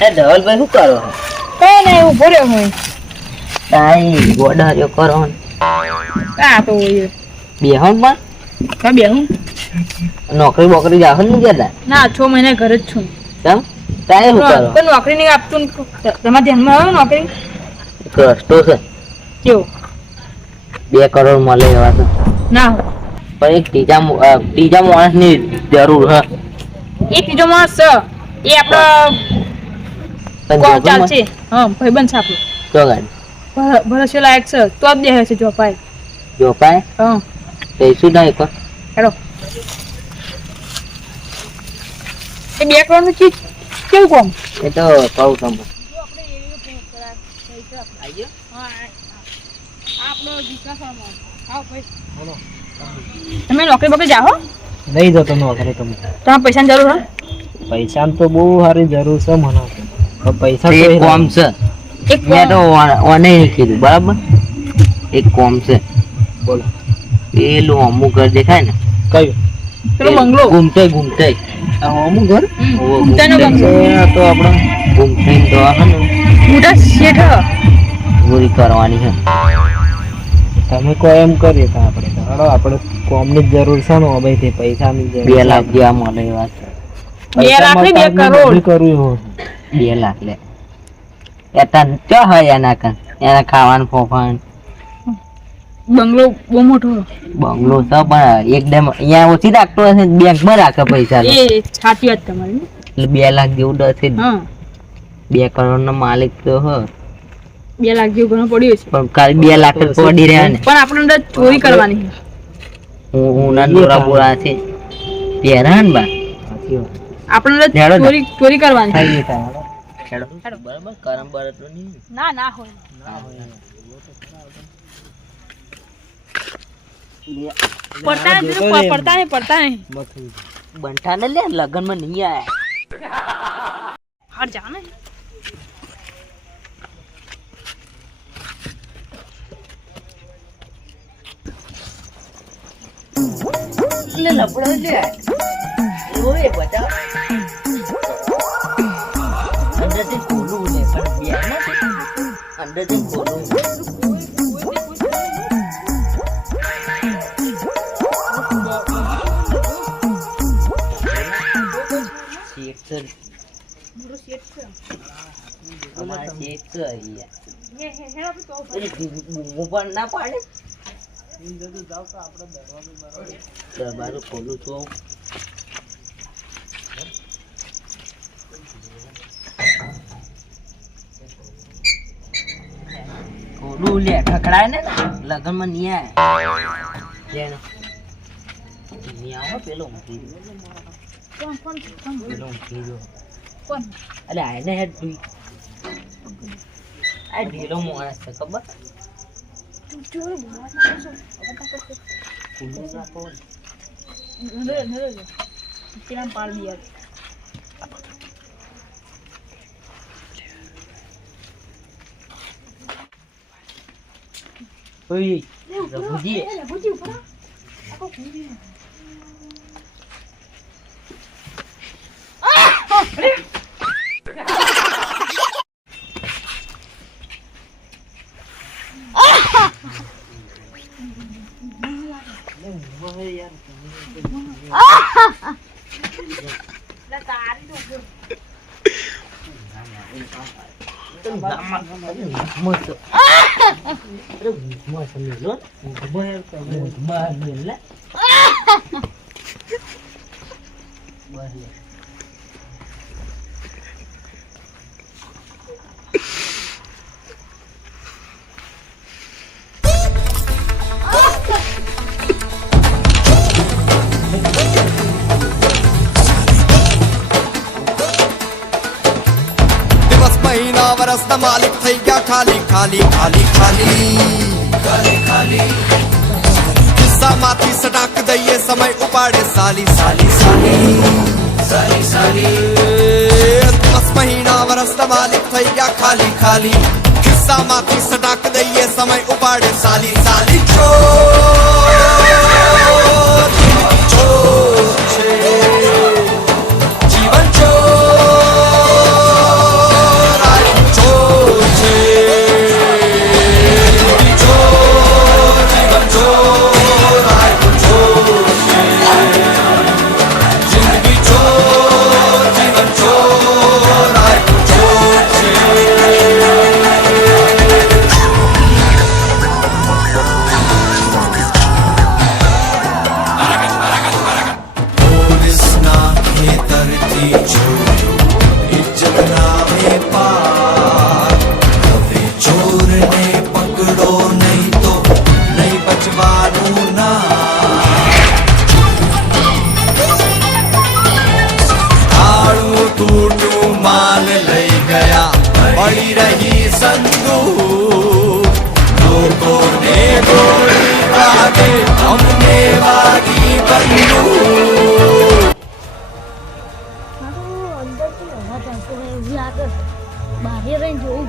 એ ધવલભાઈ શું કરો? કઈ નહીં ઉભો રહ્યો હું. તાઈ ગોડાર્યો કરો ને. આ તો હોય બેહન પણ હા બેહું નોકરી બોકરી જાવ ને ગયા ના 6 મહિના ઘરે જ છું. કેમ તાઈ શું કરો? પણ નોકરી નહીં આપતું તમારા ધ્યાનમાં આવે નોકરી રસ્તો છે કેવો 2 કરોડ મળે એવા તો ના હોય. પણ એક ત્રીજા માણસની જરૂર હ. એ ત્રીજો માણસ છે એ આપણા કોણ ચાલશે? હા ભાઈબંધ છે આપણો. તો ગાડી ભરોસે લાયક છે તો જ દેખાય છે જોપાય. જોપાય હા જઈશું ના એક હેડો. એ 2 કરોડનું ચીજ કેવું કોમ? એ તો કહું તમને તમે નોકરી બકરી જાઓ? નહીં જતો નોકરી તમે. તમારે પૈસાની જરૂર હે? પૈસાની તો બહુ સારી જરૂર છે મને. પૈસા એક તો કોમ છે. એક મેં તો ઓને કીધું બરાબર. એક કોમ છે બોલો પેલું અમુક ઘર દેખાય ને કયું? પેલો બંગલો ઘૂમતે અમુક ઘર ઘૂમતાનો બંગલો તો આપણે ઘૂમતે તો હે ને મોટા શેઠ હે. પૂરી કરવાની છે. તમે કહો એમ કરીએ તો આપણે હાલો આપણે કોમની જ જરૂર છે ને હવે તે પૈસાની જરૂર 2 લાખ જેવા મળે એવા છે. 2 લાખ ને 2 કરોડ કરવું હોય 2 લાખ લે એતા ચો હોય એના ખાવાનું ફોફાન બંગલો બહુ મોટો હે. બંગલો તો પણ એકદમ અહીંયા ઓછી રાખતો હશે બેંકમાં રાખે પૈસા તો. એ સાચી વાત તમારી. એટલે 2 લાખ જેવું ડસે હા 2 કરોડ નો માલિક તો હ 2 લાખ જેવું ઘણું પડ્યું છે પણ ખાલી 2 લાખ જ પડી રહ્યા ને. પણ આપણે અંદર ચોરી કરવાની છે. હું ના દોરા બોરા છે પહેરા ને બા સાચી વાત આપણે અંદર હેડો ને. ચોરી કરવાની છે. થઈ ગઈ તારે હેડો. બરાબર કરમ બરત નહીં ના ના હોય પડતા નહીં બંઠા ને લે લગન માં નહીં આયા હાર જા ને. લે લપડો લે ઓય બતા અંદરથી ખોલું લે પણ બે ને અંદરથી ખોલું અમારે શેક છે પણ ના પાડે દરવાજો ખોલું છું ખોલું લે ઠકડાય ને લગન માં નહીં આયા નહીં આવો પેલો મૂકી દો પેલો મૂકી દો અલે આને હેડ તું આ ઢીલો માણસ છે ખબર ખુલ્લું રાખો ઓય રઘુજી મહિના વરસના માલિક થઈ ગયા ખાલી ખાલી ખાલી ખાલી ખાલી ખાલી કિસ્સામાંથી સટાક દઈએ સમય ઉપાડે સાલી સાલી સાલી સાલી સાલી 10 મહિના વરસના માલિક થઈ ગયા ખાલી ખાલી કિસ્સામાંથી સટાક દઈએ સમય ઉપાડે સાલી સાલી ચોર ચોર છે જીવન ચોર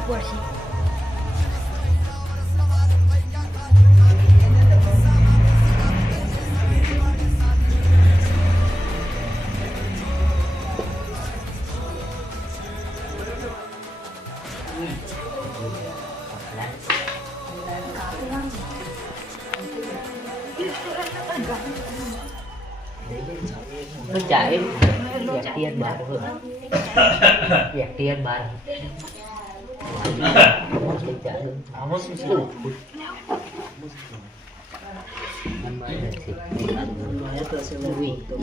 પડશે. તો જાય વ્યક્તિ જ બહાર હોય વ્યક્તિ જ બહાર આમાં શું છે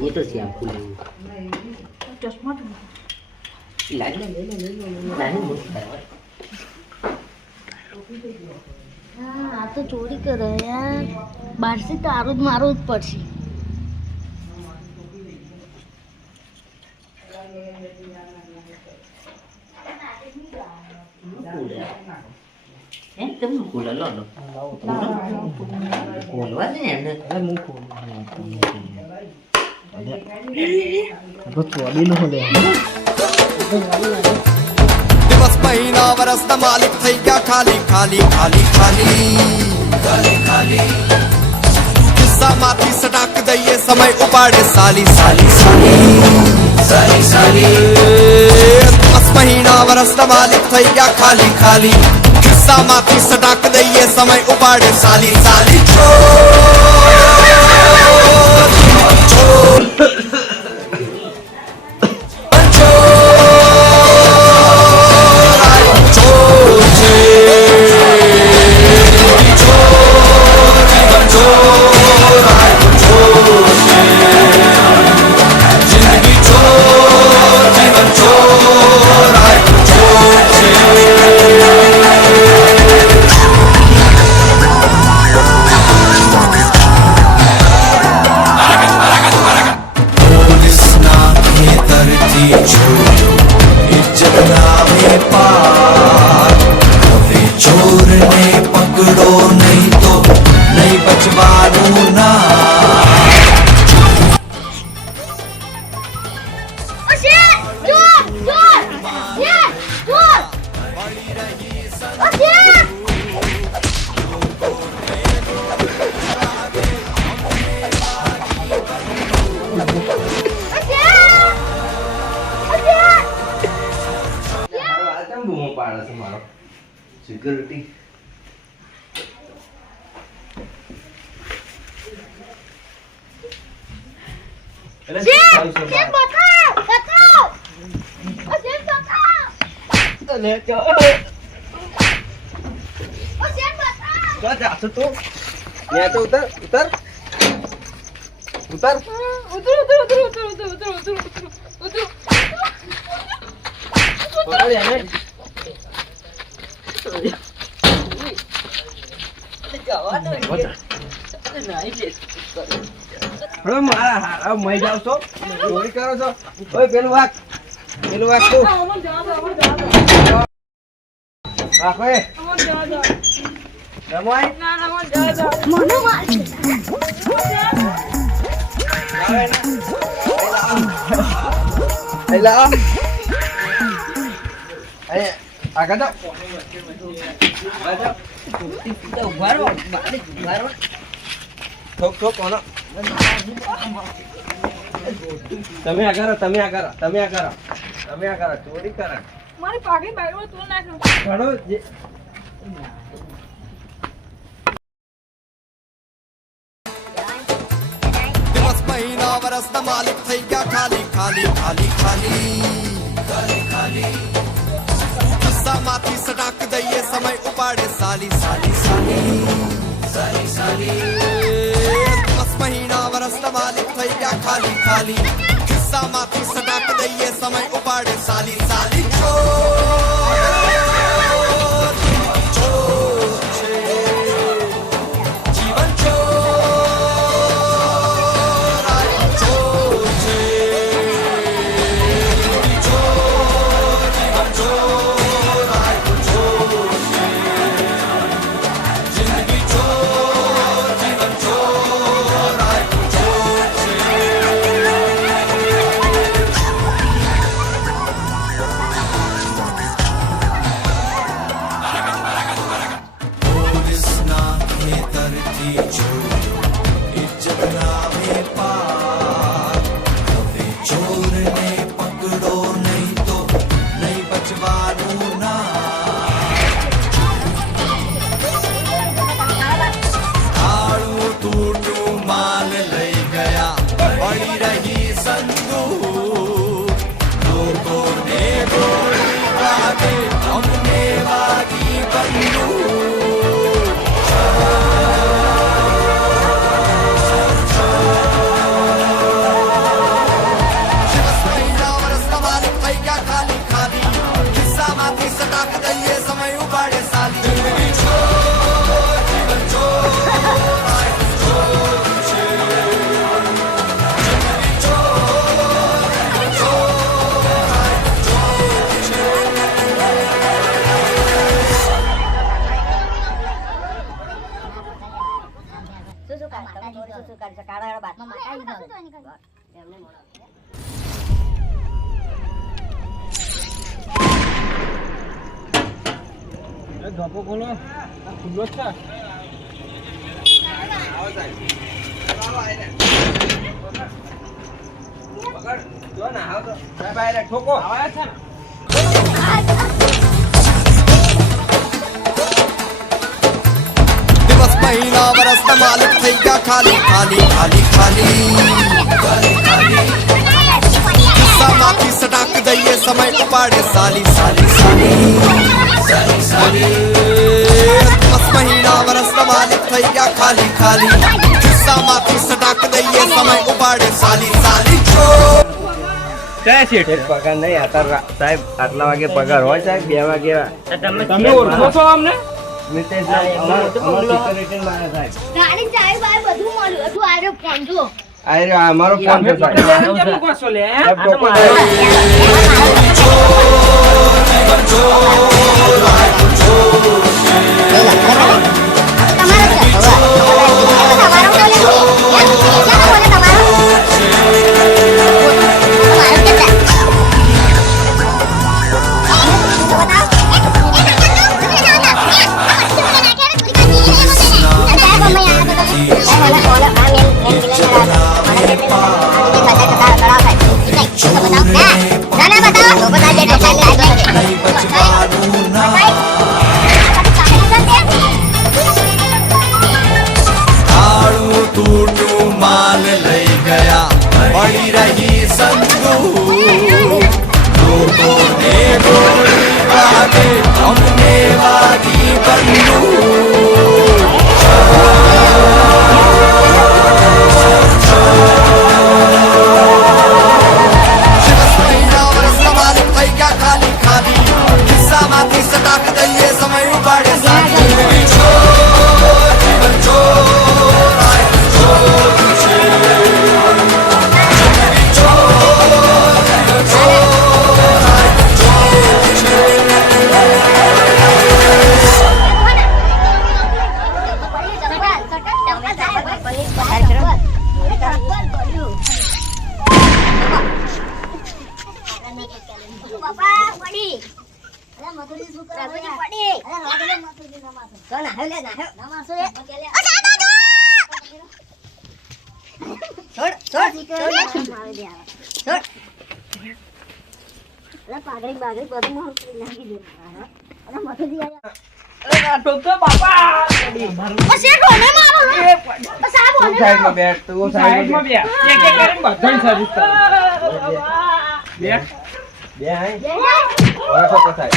ये तो सिया फूल હા આ તો ચોરી કરે યાર. બહારથી તારું જ મારવું જ પડશે. તમે ખોલો લો લો ખોલવા દે એમને હું ખોલું તો ચોરી નો લે દિવસ મહિના વરસના માલિક થઈ ગયા ખાલી ખાલી ખાલી ખાલી ખાલી કિસ્સામાંથી સટાક દઈએ સમય ઉપાડે સાલી સાલી સાલી દિવસ મહિના વરસના માલિક થઈ ગયા ખાલી ખાલી કિસ્સામાંથી સટાક દઈએ સમય ઉપાડે સાલી સાલી સિક્યુરિટી મય જાવ છો ચોરી કરો છો ઓય પેલું વાક તું રાખો એ રમાય મને મારશે. એલા એ આગળ જાઓ ઉભારો ઠોક ઠોક કોનો તમે આ કરો ચોરી કરો મારી પાઘડી બાગમાં તું નાખ્યો. ઘણો દિવસ મહિના વરસના માલિક થઈ ગયા ખાલી ખાલી ખાલી ખાલી કિસ્સામાંથી સટાક દઈએ સમય ઉપાડે સાલી સાલી સાલી દિવસ મહિના વરસના માલિક થઈ ગયા ખાલી ખાલી કિસ્સામાંથી સટાક દઈએ સમય ઉપાડે સાલી સાલી જીવન પાર હવે ચોરને પકડો નહીં તો નહીં બચવાનું તાળું તૂટું માલ લઈ ગયા પડી રહી સંદૂક લોકોને ગોળી વાગે અમને વાગી બંદૂક મહિના વર્ષના માલિક થઈ ગયા ખાલી ખાલી ખિસ્સામાંથી સટાક દઈએ સમય ઉપાડે સાલી જિંદગી છો જીવન છો ધોપો ખોલો ખુલ્લો છે દિવસ મહિના વર્ષના માલિક થઈ ગયા ખાલી ખાલી ખાલી ખાલી ખિસ્સામાંથી સટાક દઈએ સમય ઉપાડે સાલી સાલી સાલી દિવસ મહિના વર્ષના માલિક થઈ ગયા ખાલી ખાલી ખિસ્સામાંથી સટાક દઈએ સમય ઉપાડે સાલી સાલી છો પગાર નહીં આતા સાહેબ આટલા વાગે પગાર હોય સાહેબ 2 વાગે તમે ઓળખો છો અમને મિતેશ ગાડી ચાય બાય બધું મળ્યું હતું આરે ફોન જો અમારો ફોન છે સાહેબ કેમ કોસો લે સાહેબ, ટોકો તાળું તૂટું માલ લઈ ગયા પડી રહી સંદૂક લોકોને ગોળી વાગે અમને વાગી બંદૂક મહિના વર્ષના માલિક થઈ ગયા ખાલી ખાલી ખિસ્સામાંથી સટાક દઈએ સમય ઉપાડે સાલી જિંદગી છો જીવન છો પાઘડી બાગડી બધું નાખી દે અને મથુજી સાઈડમાં બેઠ તું સાઈડમાં બે એક એક કરીને બધાને સર્વિસ કરો બે બે આય ઓળખો તો સાહેબ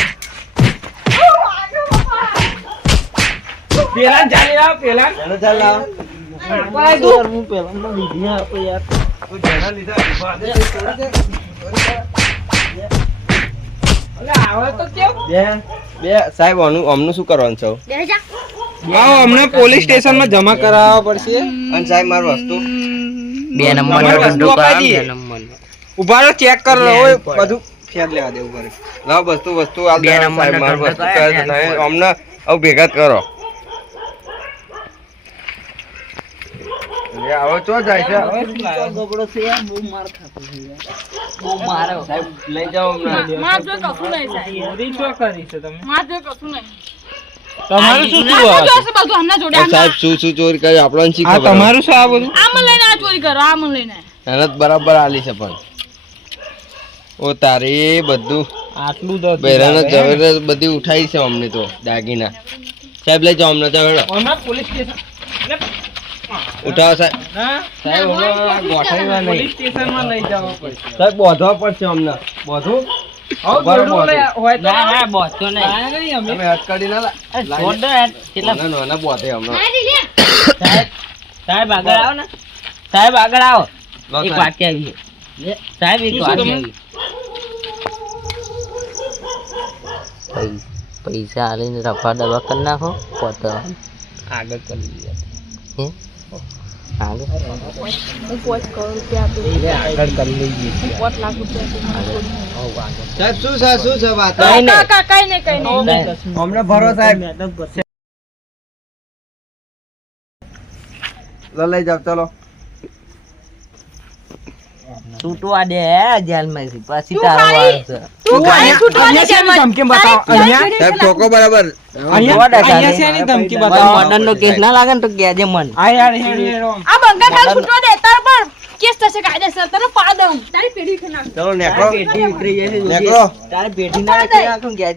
પેલા ચાલી રાવ પેલા એનો ચાલ લાવ હું પેલા વિધિ આપો યાર તું જેના લીધા અલે આવે તો કેવું બે સાહેબ અમનું શું કરવાનું છે આવો અમને પોલીસ સ્ટેશનમાં જમા કરાવવા પડશે અને સાહેબ મારું વસ્તુ 2 નંબરનો ધંધો કરાવ 2 નંબરનો ઉભા રહો ચેક કર લો ઓય બધું ફેર લેવા દેવું પડે લાવ વસ્તુ આ બે નંબરનો મારું ધંધો વસ્તુ કરાય કરે ને. છે અમને આવ ભેગા જ કરો આવો ચો જાય છે ગબડો છે યાર બહુ માર ખાતો છે યાર બહુ મારો સાહેબ લઈ જાઓ અમને માર જો કશું નહીં સાહેબ ચોરી શું કરી છે તમે માર જો કશું નહીં તમારું શું આ શું જોશે બધું હમણાં જોડે સાહેબ શું શું ચોરી કરી આપણને શી આ ખબર તમારું શું આ બધું આમ લઈને આ ચોરી કરો આમ લઈને મહેનત બરાબર આલી છે પણ ઓ તારી બધું આટલું તો બહેરાનો ઝવેર બધી ઉઠાઈ છે અમને તો દાગીના સાહેબ લઈ જાઓ અમને તો હેડો હમણાં પોલીસ સ્ટેશન ઉઠાવો સાહેબ હા સાહેબ હમણાં ગોઠવવા પોલીસ નહીં સ્ટેશનમાં લઈ જવા પડશે સાહેબ બોધવા પડશે અમને બોધું આવું બરાબર દોરડું બોધું. હોય તો ના ના બોસ તો નહીં લાયા નહીં અમે તમે હાથ કાઢી ના છોડ દો યાર કેટલા નાના નાના બોધે હમણાં સાહેબ સાહેબ આગળ આવો ને સાહેબ આગળ આવો લો એક સાહેબ. વાક્ય આવી સાહેબ એક શું વાક્ય તમે? આવી પૈસા આલીને રફા દવા કરી નાખો પોત આગળ કરી લઈએ આગળ હું 5 કરોડ રૂપિયા આપું આગળ કરી લઈએ 5 લાખ રૂપિયા આપું સાહેબ શું છે શું છે વાત કઈ નહીં. કાકા કઈ નહીં કઈ નહીં અમને ભરો સાહેબ લઈ જાવ ચલો છૂટવા દે જેલમાંથી પછી તું તારો ખાલી- વારો છે. તું ખાલી છૂટવા દે જેલમાં. ધમકી બતાવો. તારી અહીંયા? સાહેબ ઠોકો બરાબર અહીંયા શેની ધમકી કોઈ બતાવો મર્ડર નો કેસ ના લાગે ને તો કહેજે મન આ યાર હેડ હેડ આમ. આ બંગા ખાલી છૂટવા દે તાર પર કેસ થશે કાયદેસર તને પાડમ તારી પેઢી ખના ચલો નેકળો પેટી ઉતરી જશે નેકળો તારે પેટી ના રાખી નાખું કહેજે